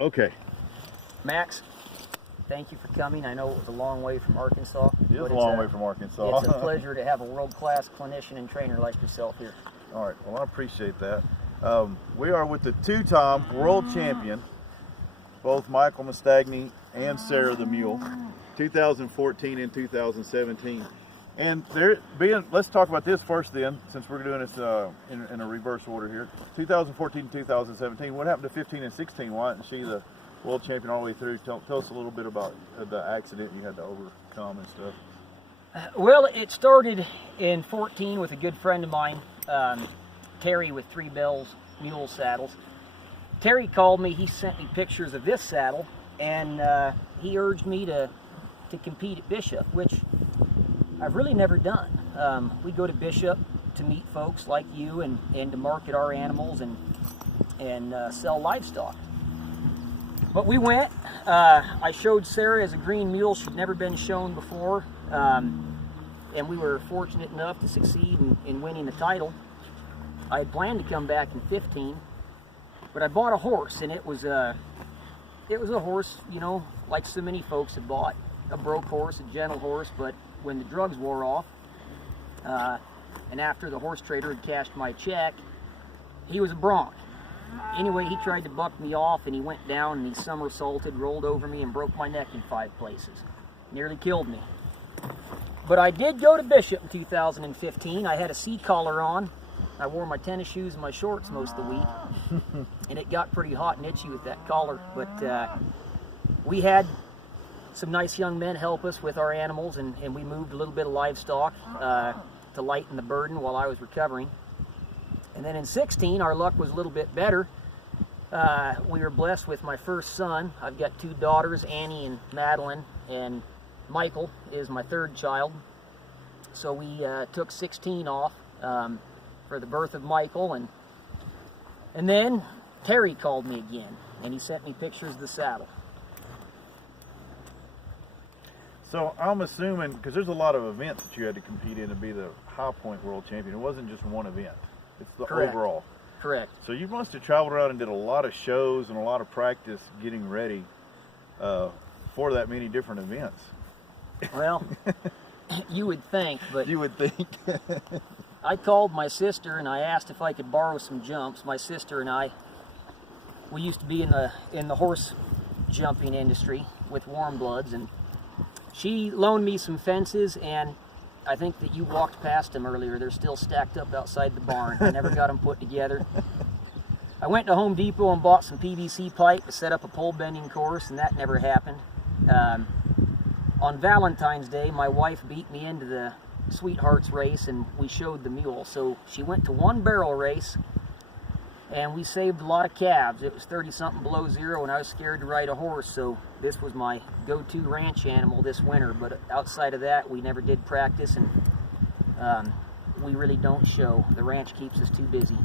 Okay. Max, thank you for coming. I know it was a long way from Arkansas. It is a long way from Arkansas. It's a pleasure to have a world-class clinician and trainer like yourself here. All right, well, I appreciate that. We are with the two-time world champion, both Michael Mastagni and Sarah the Mule, 2014 and 2017. And let's talk about this first then, since we're doing this in a reverse order here. 2014 and 2017, what happened to 15 and 16? Why isn't she the world champion all the way through? Tell us a little bit about the accident you had to overcome and stuff. Well, it started in 14 with a good friend of mine, Terry with 3 Bells Mule saddles. Terry called me, he sent me pictures of this saddle, and he urged me to compete at Bishop, which I've really never done. We go to Bishop to meet folks like you and to market our animals and sell livestock. But we went. I showed Sarah as a green mule. She'd never been shown before. And we were fortunate enough to succeed in winning the title. I had planned to come back in 15, but I bought a horse, and it was a horse, you know, like so many folks had bought. A broke horse, a gentle horse, but when the drugs wore off, and after the horse trader had cashed my check, he was a bronc. Anyway, he tried to buck me off, and he went down and he somersaulted, rolled over me, and broke my neck in 5 places. Nearly killed me. But I did go to Bishop in 2015. I had a C-collar on. I wore my tennis shoes and my shorts most of the week, and it got pretty hot and itchy with that collar. But we had some nice young men help us with our animals, and we moved a little bit of livestock to lighten the burden while I was recovering. And then in 16, our luck was a little bit better. We were blessed with my first son. I've got 2 daughters, Annie and Madeline, and Michael is my 3rd child. So we took 16 off for the birth of Michael, and then Terry called me again, and he sent me pictures of the saddle. So I'm assuming, because there's a lot of events that you had to compete in to be the High Point World Champion. It wasn't just one event. It's the Correct. overall. Correct. So you must have traveled around and did a lot of shows and a lot of practice getting ready for that many different events. Well, you would think, but You would think. I called my sister and I asked if I could borrow some jumps. My sister and I, we used to be in the horse jumping industry with Warm Bloods, and she loaned me some fences, and I think that you walked past them earlier. They're still stacked up outside the barn. I never got them put together. I went to Home Depot and bought some PVC pipe to set up a pole bending course, and that never happened. On Valentine's Day, my wife beat me into the Sweethearts race, and we showed the mule. So she went to 1 barrel race, and we saved a lot of calves. It was 30-something below zero, and I was scared to ride a horse, so this was my go-to ranch animal this winter. But outside of that, we never did practice, and we really don't show. The ranch keeps us too busy.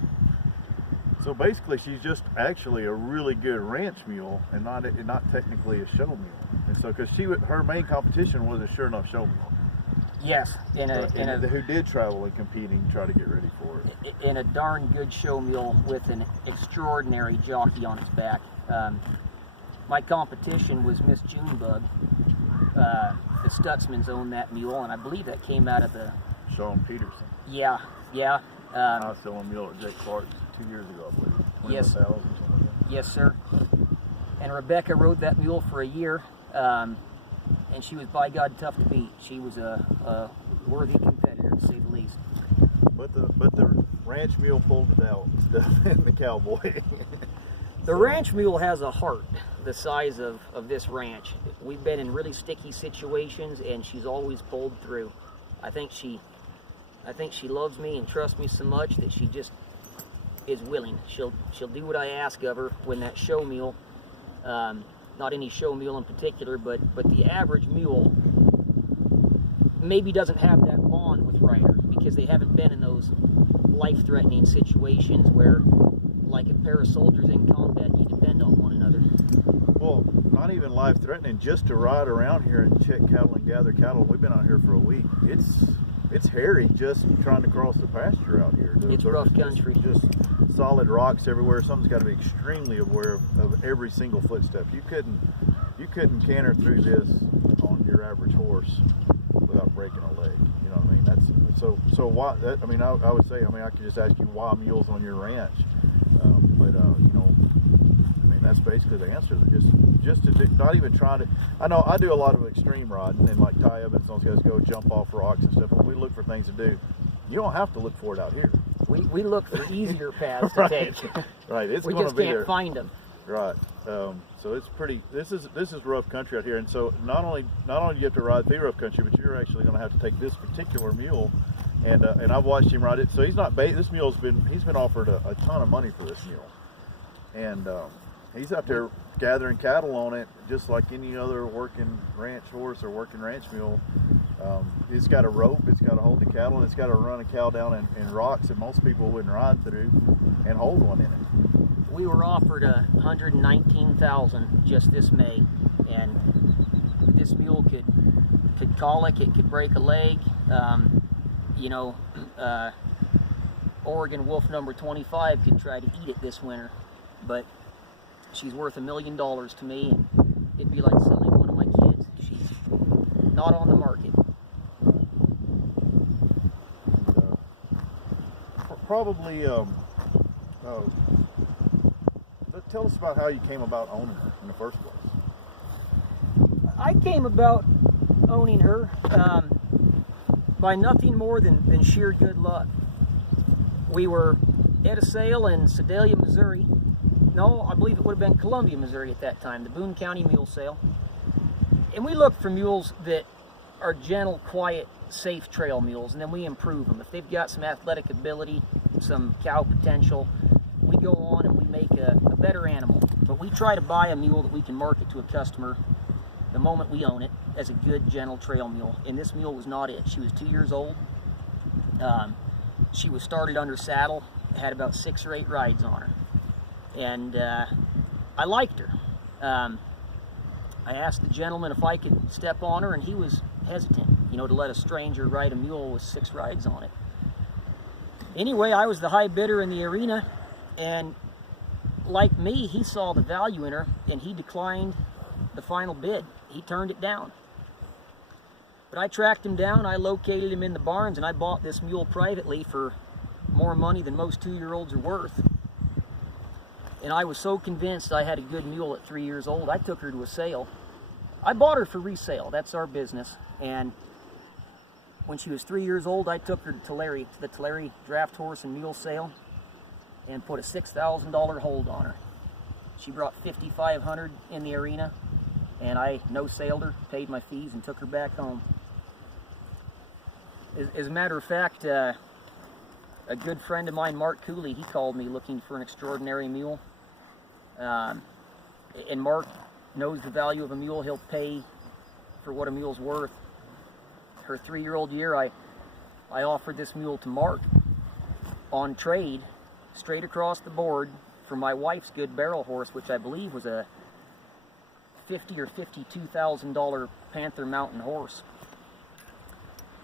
So basically, she's just actually a really good ranch mule, and not technically a show mule. And so, because her main competition was a sure enough show mule. Yes, who did travel and compete and try to get ready for it. In a darn good show mule with an extraordinary jockey on its back. My competition was Miss Junebug. The Stutzmans owned that mule, and I believe that came out of the... Sean Peterson. Yeah. I was selling a mule at Jake Clark's 2 years ago, I believe. Yes. Like that. Yes, sir. And Rebecca rode that mule for a year, and she was by God tough to beat. She was a worthy competitor, to say the least. But the ranch mule pulled it out and the cowboy. The ranch mule has a heart the size of this ranch. We've been in really sticky situations, and she's always pulled through. I think she loves me and trusts me so much that she just is willing. She'll do what I ask of her. When that show mule, not any show mule in particular, but the average mule maybe doesn't have that bond with rider because they haven't been in those life-threatening situations where, like a pair of soldiers in combat, you depend on one another. Well, not even life-threatening, just to ride around here and check cattle and gather cattle. We've been out here for a week. It's hairy just trying to cross the pasture out here. It's rough country. Just solid rocks everywhere. Something's got to be extremely aware of every single footstep. You couldn't canter through this on your average horse without breaking a leg. You know what I mean? That's so why that, I mean I would say, I mean, I could just ask you why mules on your ranch, but you know, I mean, that's basically the answer. Just to do, not even trying to. I know I do a lot of extreme riding, and like Ty Evans, those guys go jump off rocks and stuff. When we look for things to do, you don't have to look for it out here. We look for easier paths to take. Right, it's we going to just be can't there. find them. Right. So it's pretty. This is rough country out here, and so not only do you have to ride the rough country, but you're actually going to have to take this particular mule, and I've watched him ride it. So he's not this mule's he's been offered a ton of money for this mule, and he's out there gathering cattle on it just like any other working ranch horse or working ranch mule. It's got a rope, it's got to hold the cattle, and it's got to run a cow down in rocks that most people wouldn't ride through, and hold one in it. We were offered $119,000 just this May, and this mule could colic, it could break a leg. You know, Oregon Wolf number 25 could try to eat it this winter, but she's worth $1 million to me, and it'd be like selling one of my kids. She's not on the market. Probably, tell us about how you came about owning her in the first place. I came about owning her by nothing more than sheer good luck. We were at a sale in Sedalia, Missouri. No, I believe it would have been Columbia, Missouri at that time, the Boone County Mule Sale. And we looked for mules that are gentle, quiet, safe trail mules, and then we improve them. If they've got some athletic ability, some cow potential, we go on and we make a better animal. But we try to buy a mule that we can market to a customer the moment we own it as a good, gentle trail mule. And this mule was not it. She was 2 years old. She was started under saddle, had about 6 or 8 rides on her. And I liked her. I asked the gentleman if I could step on her, and he was hesitant, you know, to let a stranger ride a mule with 6 rides on it. Anyway, I was the high bidder in the arena, and like me, he saw the value in her, and he declined the final bid. He turned it down. But I tracked him down, I located him in the barns, and I bought this mule privately for more money than most 2-year-olds are worth. And I was so convinced I had a good mule at 3 years old, I took her to a sale. I bought her for resale, that's our business. And when she was 3 years old, I took her to Tulare, to the Tulare Draft Horse and Mule Sale, and put a $6,000 hold on her. She brought $5,500 in the arena, and I no-sailed her, paid my fees, and took her back home. As a matter of fact, a good friend of mine, Mark Cooley, he called me looking for an extraordinary mule. And Mark knows the value of a mule. He'll pay for what a mule's worth. Her 3-year-old year, I offered this mule to Mark on trade, straight across the board, for my wife's good barrel horse, which I believe was a $50,000 or $52,000 Panther Mountain horse.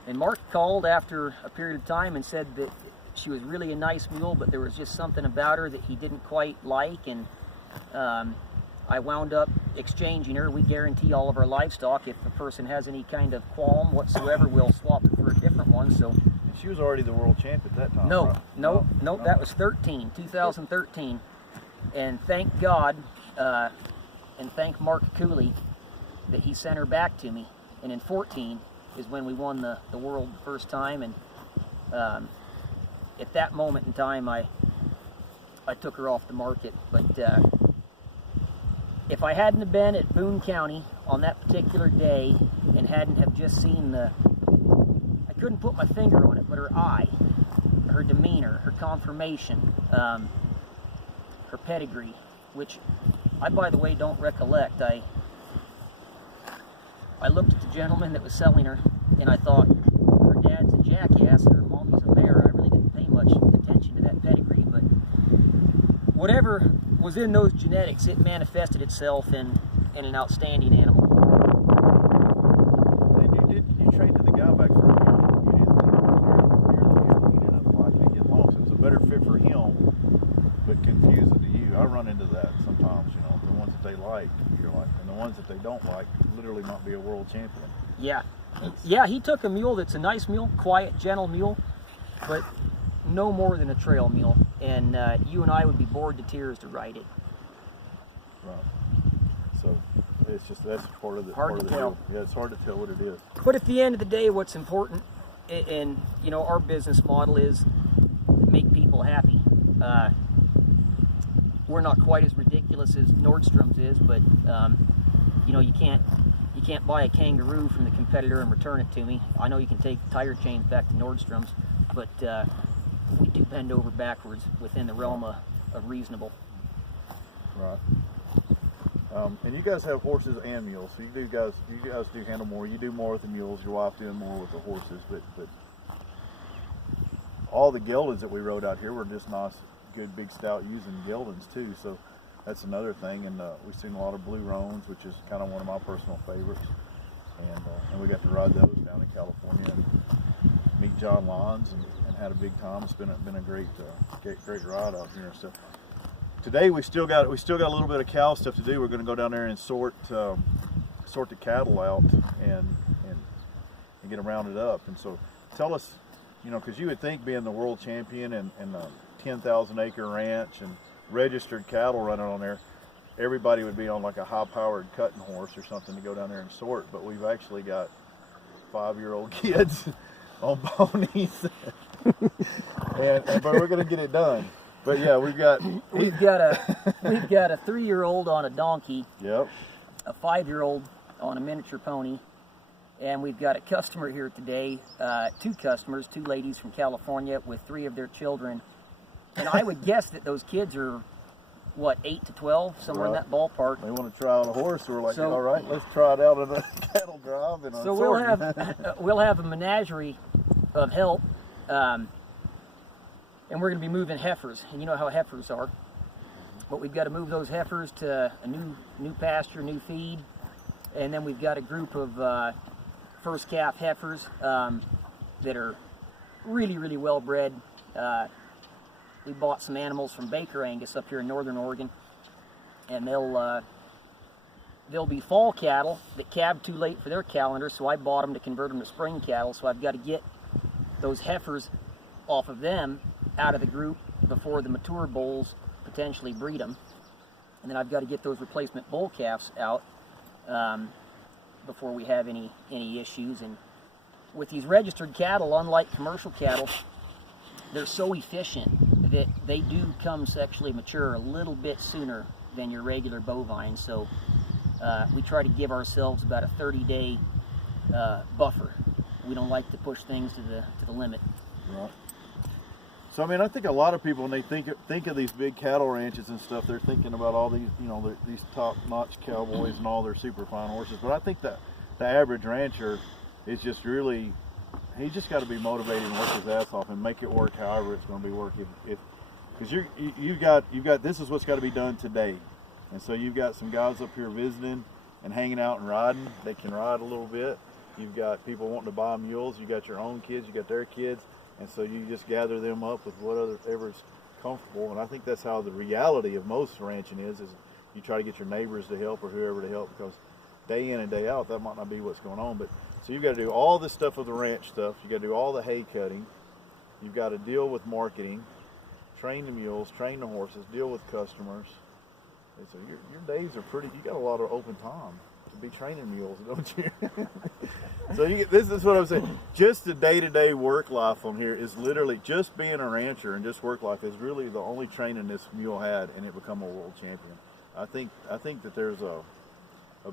And Mark called after a period of time and said that she was really a nice mule, but there was just something about her that he didn't quite like, and I wound up exchanging her. We guarantee all of our livestock. If a person has any kind of qualm whatsoever, we'll swap it for a different one. So She was already the world champ at that time. no, right? no, that was 2013. And thank God, and thank Mark Cooley that he sent her back to me. And in 14 is when we won the world the first time. And at that moment in time, I took her off the market. But if I hadn't have been at Boone County on that particular day and hadn't have just seen I couldn't put my finger on it, but her eye, her demeanor, her conformation, her pedigree, which I, by the way, don't recollect. I looked at the gentleman that was selling her, and I thought, her dad's a jackass and her mommy's a mare. I really didn't pay much attention to that pedigree, but whatever was in those genetics, it manifested itself in an outstanding animal. You traded the guy back for a year. You didn't think he ended up liking it get long, so it was a better fit for him run into that sometimes, you know, the ones that they like, you're like, and the ones that they don't like literally might be a world champion. Yeah. Yeah, he took a mule that's a nice mule, quiet, gentle mule, but no more than a trail mule. And you and I would be bored to tears to ride it. Right. So it's just, that's part of the Hard to tell. Yeah, it's hard to tell what it is. But at the end of the day, what's important, and you know, our business model is make people happy. We're not quite as ridiculous as Nordstrom's is, but you know, you can't buy a kangaroo from the competitor and return it to me. I know you can take tire chains back to Nordstrom's, but we do bend over backwards within the realm of reasonable. Right. And you guys have horses and mules, so you guys do handle more. You do more with the mules. Your wife doing more with the horses, but all the geldings that we rode out here were just nice, good, big, stout using geldings too. So that's another thing. And we've seen a lot of blue roans, which is kind of one of my personal favorites. And we got to ride those down in California and meet John Lyons and had a big time. It's been a great ride out here. So today we still got a little bit of cow stuff to do. We're going to go down there and sort the cattle out and get them rounded up. And so tell us, you know, because you would think being the world champion and a 10,000 acre ranch and registered cattle running on there, everybody would be on like a high-powered cutting horse or something to go down there and sort. But we've actually got 5-year-old kids on ponies, but we're going to get it done. But yeah, we've got a 3-year-old on a donkey. Yep. A 5-year-old on a miniature pony, and we've got a customer here today. 2 customers, 2 ladies from California with 3 of their children, and I would guess that those kids are what, 8 to 12, somewhere in that ballpark. They want to try out a horse, so we're like, all right, let's try it out in a cattle drive. And so we'll have a menagerie of help. And we're going to be moving heifers, and you know how heifers are. But we've got to move those heifers to a new pasture, new feed, and then we've got a group of first calf heifers that are really, really well bred. We bought some animals from Baker Angus up here in northern Oregon, and they'll be fall cattle that calved too late for their calendar, so I bought them to convert them to spring cattle. So I've got to get those heifers off of them out of the group before the mature bulls potentially breed them, and then I've got to get those replacement bull calves out before we have any issues. And with these registered cattle, unlike commercial cattle, they're so efficient that they do come sexually mature a little bit sooner than your regular bovine. So we try to give ourselves about a 30-day buffer. We don't like to push things to the limit. Right. So I mean, I think a lot of people, when they think of these big cattle ranches and stuff, they're thinking about all these, you know, these top-notch cowboys and all their super fine horses. But I think that the average rancher is just really, he's just got to be motivated and work his ass off and make it work however it's going to be working. Because you've got this is what's got to be done today, and so you've got some guys up here visiting and hanging out and riding. They can ride a little bit. You've got people wanting to buy mules. You got your own kids. You got their kids. And so you just gather them up with whatever's comfortable. And I think that's how the reality of most ranching is you try to get your neighbors to help or whoever to help, because day in and day out, that might not be what's going on. But so you've got to do all this stuff with the ranch stuff. You've got to do all the hay cutting. You've got to deal with marketing, train the mules, train the horses, deal with customers. And so your days are pretty, you got a lot of open time to be training mules, don't you? So this is what I'm saying. Just the day-to-day work life on here is literally just being a rancher, and just work life is really the only training this mule had, and it become a world champion. I think that there's a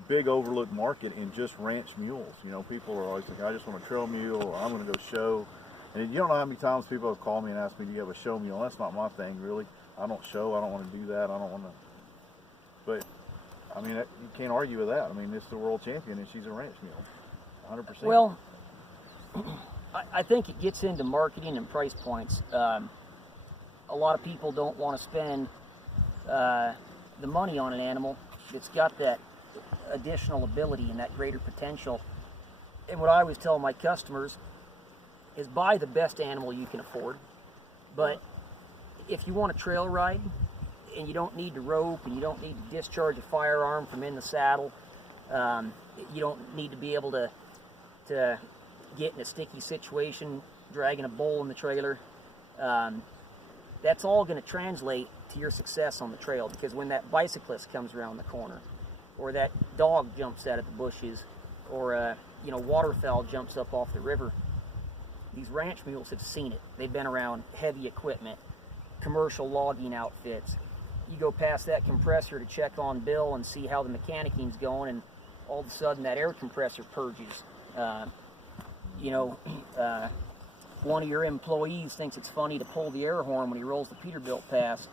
big overlooked market in just ranch mules. You know, people are always like, I just want a trail mule, or I'm going to go show. And you don't know how many times people have called me and asked me, do you have a show mule? That's not my thing, really. I don't show. I don't want to do that. I don't want to. But I mean, you can't argue with that. I mean, it's the world champion, and she's a ranch mule, 100%. Well, I think it gets into marketing and price points. A lot of people don't want to spend the money on an animal that's got that additional ability and that greater potential. And what I always tell my customers is buy the best animal you can afford. But if you want a trail ride and you don't need to rope, and you don't need to discharge a firearm from in the saddle. You don't need to be able to get in a sticky situation dragging a bull in the trailer. That's all going to translate to your success on the trail, because when that bicyclist comes around the corner, or that dog jumps out of the bushes, or waterfowl jumps up off the river, these ranch mules have seen it. They've been around heavy equipment, commercial logging outfits. You go past that compressor to check on Bill and see how the mechanicing's going, and all of a sudden that air compressor purges. One of your employees thinks it's funny to pull the air horn when he rolls the Peterbilt past.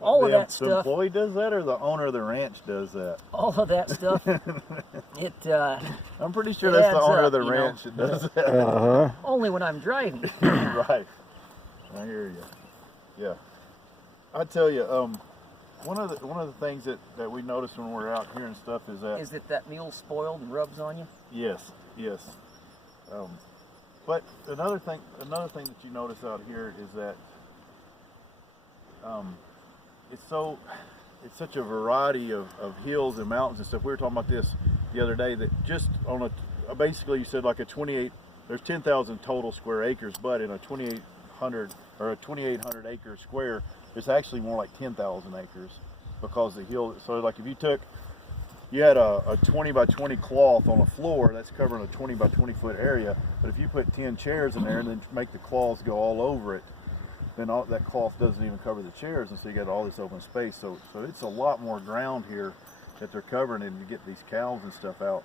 All of that stuff. The employee does that, or the owner of the ranch does that? All of that stuff. I'm pretty sure that's the owner of the ranch that does that. Only when I'm driving. Right. I hear you. Yeah. I tell you, one of the things that we notice when we're out here and stuff is that... Is that mule spoiled and rubs on you? Yes. But another thing that you notice out here is that it's such a variety of hills and mountains and stuff. We were talking about this the other day, that just on basically you said like there's 10,000 total square acres, but in a 2,800 acre square, it's actually more like 10,000 acres, because the hill. So like if you had a 20 by 20 cloth on a floor, that's covering a 20 by 20 foot area. But if you put 10 chairs in there and then make the cloths go all over it, then that cloth doesn't even cover the chairs, and so you got all this open space. So it's a lot more ground here that they're covering, and you get these cows and stuff out.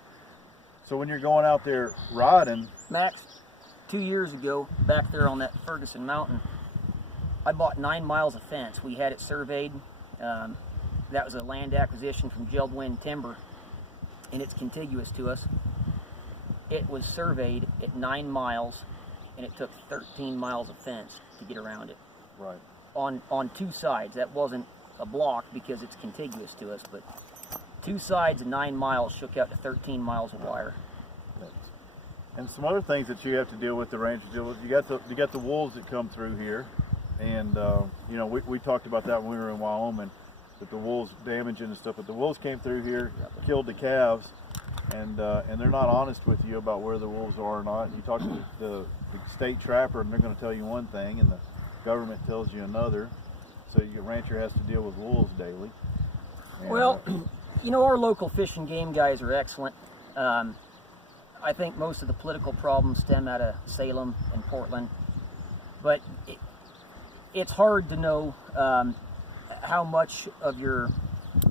So when you're going out there riding, Max, 2 years ago, back there on that Ferguson Mountain, I bought 9 miles of fence. We had it surveyed. That was a land acquisition from Geldwin Timber, and it's contiguous to us. It was surveyed at 9 miles, and it took 13 miles of fence to get around it. right? On two sides. That wasn't a block because it's contiguous to us, but 2 sides of 9 miles shook out to 13 miles of wire. And some other things that you have to deal with, the ranchers deal with. You got the wolves that come through here, and we talked about that when we were in Wyoming, that the wolves damaging and stuff. But the wolves came through here, killed the calves, and they're not honest with you about where the wolves are or not. And you talk to the state trapper, and they're going to tell you one thing, and the government tells you another. So your rancher has to deal with wolves daily. And, well, our local fish and game guys are excellent. I think most of the political problems stem out of Salem and Portland, but it's hard to know how much of your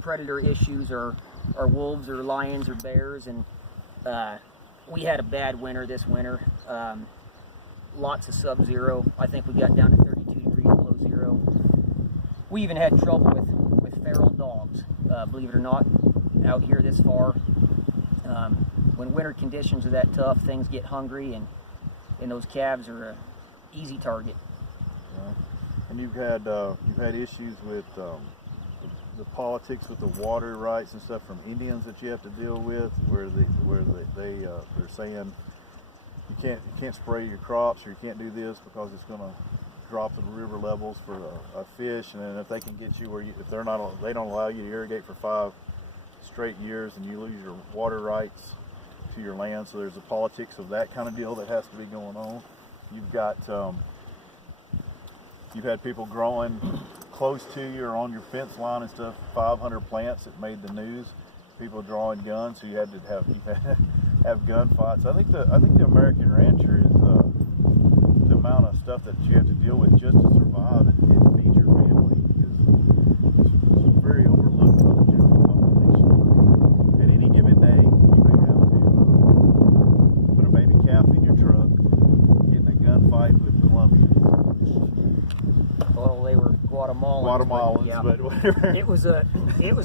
predator issues are wolves or lions or bears. And we had a bad winter this winter. Lots of sub-zero. I think we got down to 32 degrees below zero. We even had trouble with feral dogs, believe it or not, out here this far. When winter conditions are that tough, things get hungry, and those calves are an easy target. Yeah. And you've had issues with the politics with the water rights and stuff from Indians that you have to deal with, where they're saying you can't spray your crops, or you can't do this because it's going to drop the river levels for a fish, and then if they can get you if they don't allow you to irrigate for 5 straight years, and you lose your water rights to your land. So there's a politics of that kind of deal that has to be going on. You've got you've had people growing close to you or on your fence line and stuff, 500 plants that made the news, people drawing guns, so you had to have gunfights. I think the American rancher is the amount of stuff that you have to deal with just to survive and feed your family is very overlooked by the general population. At any given day, you may have to put a baby calf in your truck, get in a gunfight with Colombians. Well, they were Guatemalans, but whatever. It was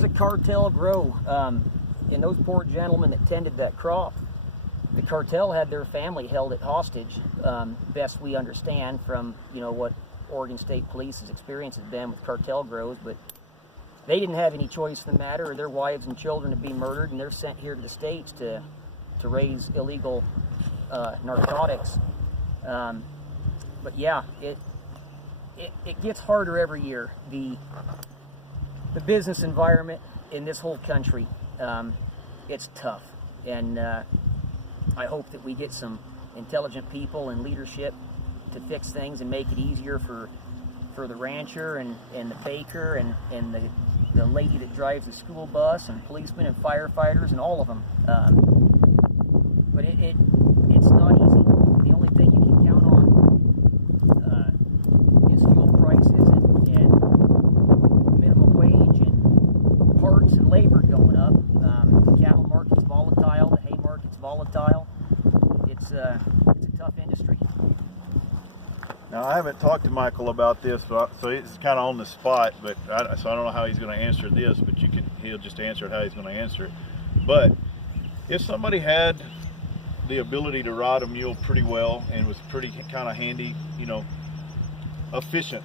a cartel grow, and those poor gentlemen that tended that crop, the cartel had their family held at hostage. Best we understand from what Oregon State Police's experience has been with cartel grows, but they didn't have any choice in the matter, or their wives and children to be murdered, and they're sent here to the States to raise illegal narcotics. But yeah, it gets harder every year. the business environment in this whole country, it's tough, and I hope that we get some intelligent people and leadership to fix things and make it easier for the rancher and the baker and the lady that drives the school bus and policemen and firefighters and all of them. But it's not easy. The only thing you can count on is fuel prices and minimum wage and parts and labor going up. The cattle market's volatile. The hay market's volatile. It's a tough industry. Now, I haven't talked to Michael about this, so it's kind of on the spot, so I don't know how he's going to answer this, but he'll just answer it how he's going to answer it. But if somebody had the ability to ride a mule pretty well and was pretty kind of handy, you know, efficient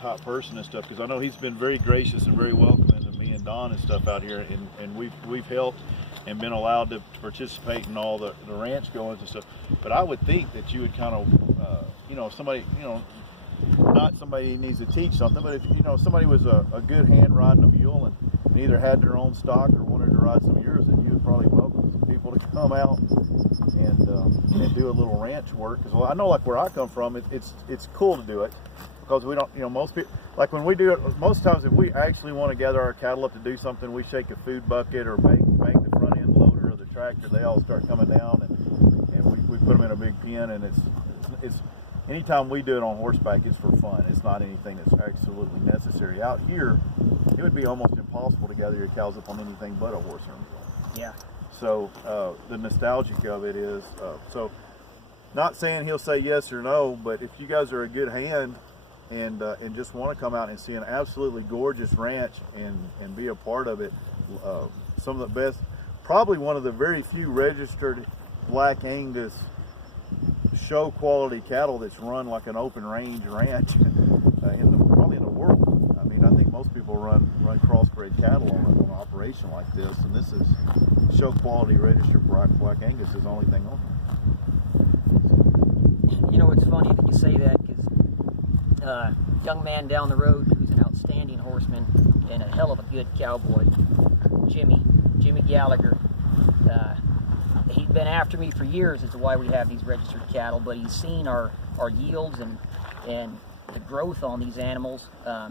type person and stuff, because I know he's been very gracious and very welcoming to me and Don and stuff out here, and we've helped and been allowed to participate in all the ranch goings and stuff. But I would think that you would kind of, you know, somebody, you know, not somebody needs to teach something, but if, you know, somebody was a good hand riding a mule and either had their own stock or wanted to ride some of yours, then you would probably welcome some people to come out and do a little ranch work. Because, well, I know, like where I come from, it's cool to do it, because we don't, you know, most people, like when we do it, most times if we actually want to gather our cattle up to do something, we shake a food bucket or make the front end loader of the tractor. They all start coming down, and we put them in a big pen, and it's anytime we do it on horseback, it's for fun. It's not anything that's absolutely necessary. Out here, it would be almost impossible to gather your cows up on anything but a horse or a mule. Yeah. So the nostalgic of it is, so not saying he'll say yes or no, but if you guys are a good hand and just want to come out and see an absolutely gorgeous ranch and be a part of it, some of the best, probably one of the very few registered Black Angus show quality cattle that's run like an open range ranch probably in the world. I mean, I think most people run crossbred cattle on an operation like this, and this is show quality registered Black Angus is the only thing on You know, it's funny that you say that, because a young man down the road who's an outstanding horseman and a hell of a good cowboy, Jimmy Gallagher, he'd been after me for years as to why we have these registered cattle, but he's seen our yields and the growth on these animals, the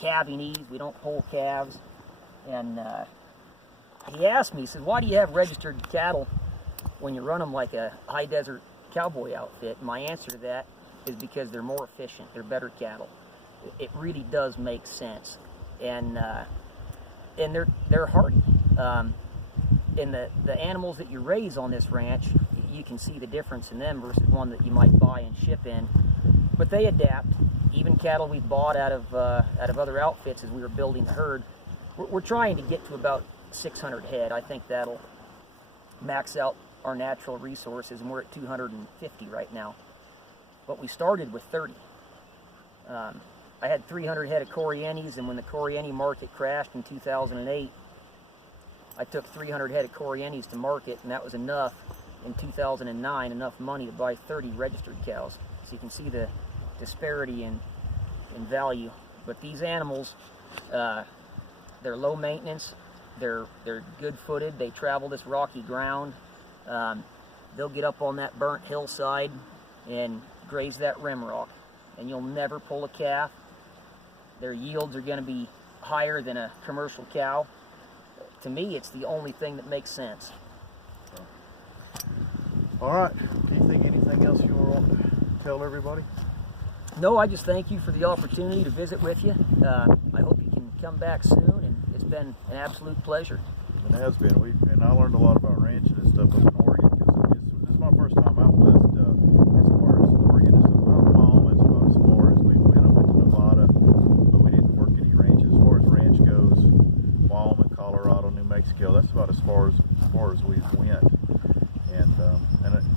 calving ease. We don't pull calves, and he asked me, he said, why do you have registered cattle when you run them like a high desert cowboy outfit? And my answer to that is because they're more efficient, they're better cattle. It really does make sense, and they're hardy. And the animals that you raise on this ranch, you can see the difference in them versus one that you might buy and ship in. But they adapt. Even cattle we bought out of other outfits as we were building the herd, we're trying to get to about 600 head. I think that'll max out our natural resources, and we're at 250 right now. But we started with 30. I had 300 head of Coriantes, and when the Coriante market crashed in 2008, I took 300 head of Coriantes to market, and that was enough in 2009, enough money to buy 30 registered cows. So you can see the disparity in value. But these animals, they're low maintenance, they're good-footed, they travel this rocky ground. They'll get up on that burnt hillside and graze that rim rock, and you'll never pull a calf. Their yields are going to be higher than a commercial cow. To me, it's the only thing that makes sense. All right. Do you think anything else you want to tell everybody? No, I just thank you for the opportunity to visit with you. I hope you can come back soon, and it's been an absolute pleasure. It has been. And I learned a lot about ranching and stuff up in Oregon, because this is my first time out west as far as Oregon and stuff. Wyoming is about as far as we went. I went to Nevada, but we didn't work any ranches. As far as ranch goes, Wyoming, Colorado, New Mexico, that's about as far as we went.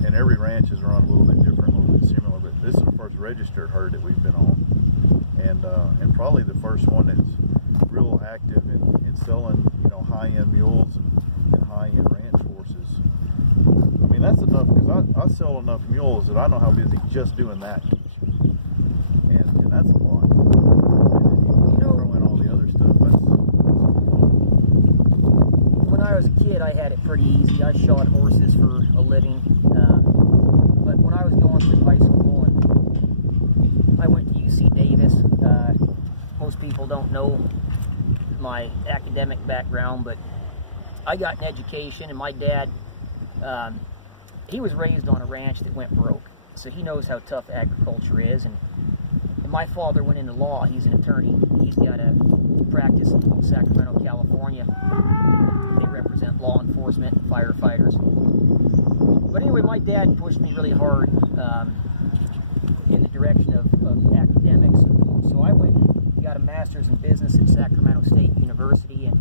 And every ranch is run a little bit different, a little bit similar, but this is the first registered herd that we've been on, and probably the first one that's real active in selling, you know, high-end mules and high-end ranch horses. I mean, that's enough, because I sell enough mules that I know how busy just doing that is. And that's a lot. And you throw in all the other stuff. when I was a kid, I had it pretty easy. I shot horses for a living. But when I was going through high school, and I went to UC Davis, most people don't know my academic background, but I got an education, and my dad, he was raised on a ranch that went broke, so he knows how tough agriculture is. And my father went into law. He's an attorney. He's got a practice in Sacramento, California. They represent law enforcement and firefighters. But anyway, my dad pushed me really hard in the direction of academics. So I went and got a master's in business at Sacramento State University,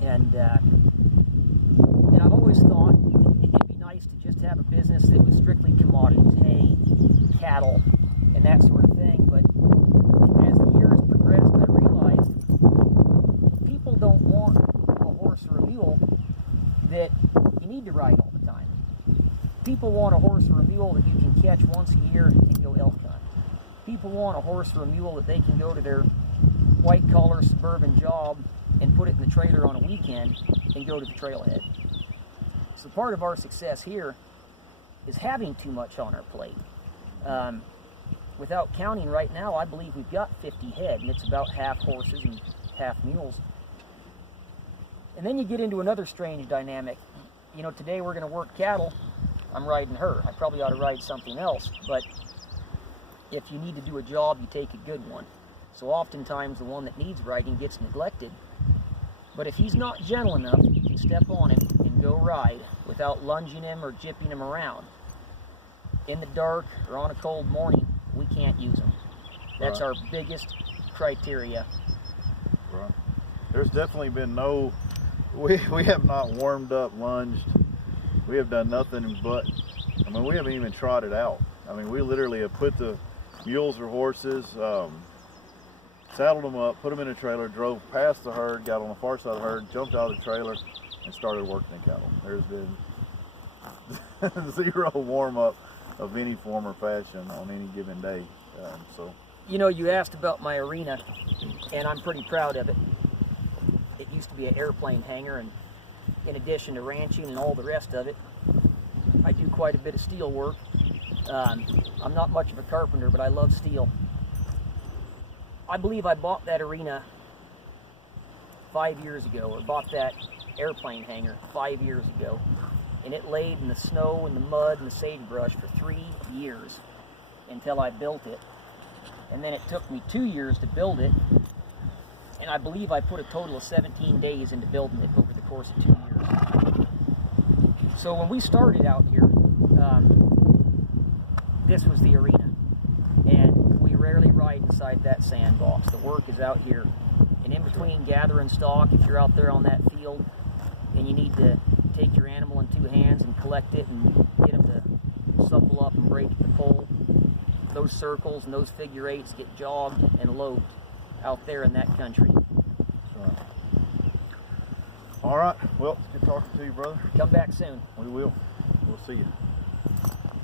and I've always thought it'd be nice to just have a business that was strictly commodities, hay, cattle, and that sort of thing. But as the years progressed, I realized people don't want a horse or a mule that you need to ride all the time. People want a horse or a mule that you can catch once a year and go elk hunt. People want a horse or a mule that they can go to their white-collar suburban job and put it in the trailer on a weekend and go to the trailhead. So part of our success here is having too much on our plate. Without counting right now, I believe we've got 50 head, and it's about half horses and half mules. And then you get into another strange dynamic. You know, today we're going to work cattle. I'm riding her. I probably ought to ride something else, but if you need to do a job, you take a good one. So oftentimes the one that needs riding gets neglected. But if he's not gentle enough, you can step on him and go ride without lunging him or jipping him around. In the dark or on a cold morning, we can't use them. That's our biggest criteria. Right. There's definitely been no, we have not warmed up, lunged. We have done nothing but, I mean, we haven't even trotted out. I mean, we literally have put the mules or horses, saddled them up, put them in a trailer, drove past the herd, got on the far side of the herd, jumped out of the trailer, and started working the cattle. There's been zero warm up of any form or fashion on any given day. You know, you asked about my arena, and I'm pretty proud of it. It used to be an airplane hangar, and in addition to ranching and all the rest of it, I do quite a bit of steel work. I'm not much of a carpenter, but I love steel. I believe I bought that arena 5 years ago, or bought that airplane hangar 5 years ago, and it laid in the snow and the mud and the sagebrush for 3 years until I built it. And then it took me 2 years to build it, and I believe I put a total of 17 days into building it over the course of 2 years. So when we started out here, this was the arena, and we rarely ride inside that sandbox. The work is out here, and in between gathering stock, if you're out there on that field and you need to take your animal in 2 hands and collect it and get them to supple up and break at the pole, those circles and those figure eights get jogged and loped out there in that country. Right. All right, well, it's good talking to you, brother. Come back soon. We will. We'll see you.